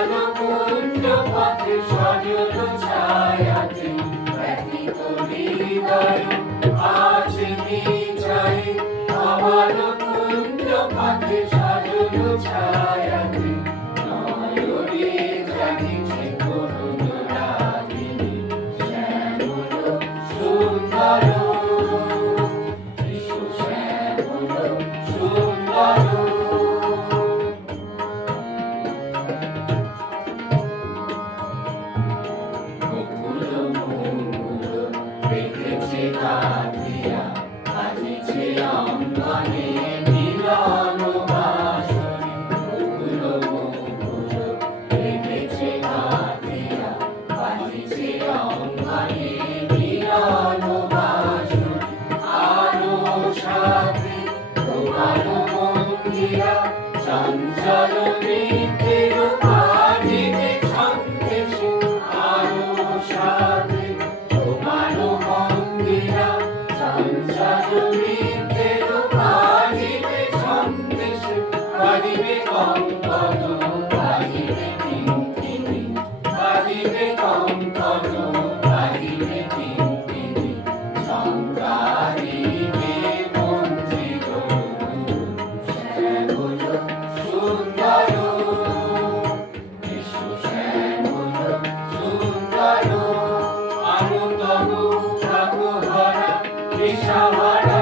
আলো কুঞ্জ পথে সজল ছায়াতে ব্যথিত হৃদয় আজ নিচাই আলো কুঞ্জ পথে সজল ছায়াতে নয়নে জাগিছে করুণ রাগিনী শ্যামল সুন্দর বিশ্ব শ্যামল সুন্দর কাঁদিয়া বাজিছে অঙ্গনে মিলন বাঁশরি মুকুল মুকুল রেখেছে কাঁদিয়া বাজিছে অঙ্গনে মিলন বাঁশরি আলো সাথে তোমার মন্দিরা চঞ্চল নৃত্যের বাজিতে ছন্দেছে আলো সাথে তোমার মন্দিরা চঞ্চল নৃত্যের বাজিতে ছন্দেছে বাজিবে কঙ্কন বাজিবে টিনটিনি বাজিবে কঙ্কন বাজিবে টিনটিনি সংকারিবে মন্দির শ্যামল সুন্দর বিশ্ব শ্যামল সুন্দর আনন্দমু ভরা তৃষাভরা